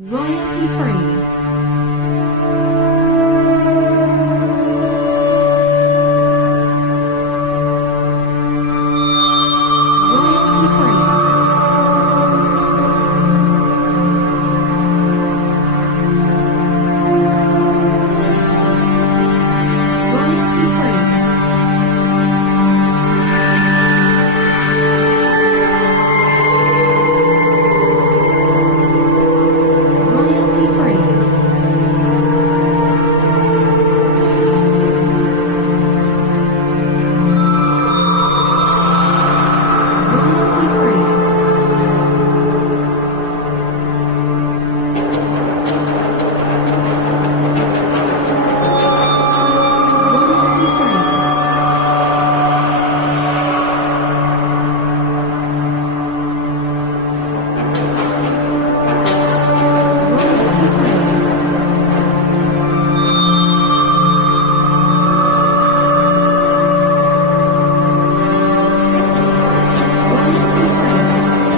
Royalty free. Royalty free. Royalty free. Royalty free. Royalty free. Royalty free. Royalty free. Royalty free.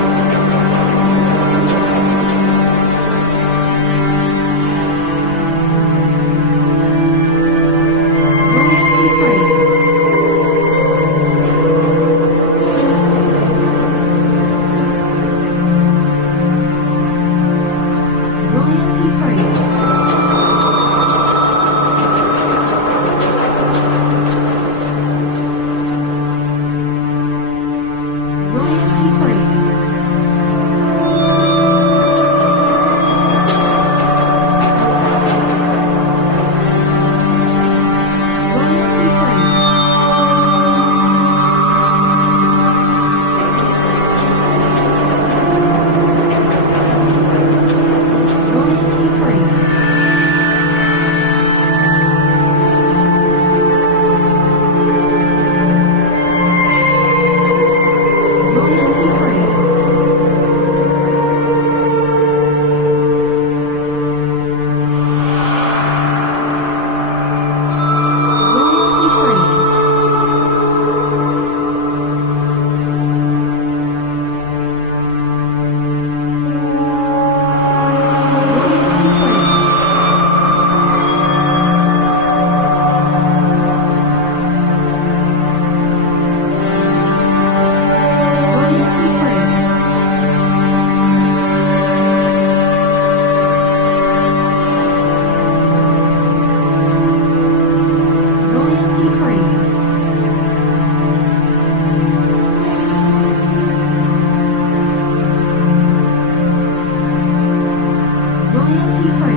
Royalty free. Royalty free. Royalty free. Royalty free. Royalty free. Royalty free. Royalty free. Royalty free. Royalty free. Royalty free. Royalty free.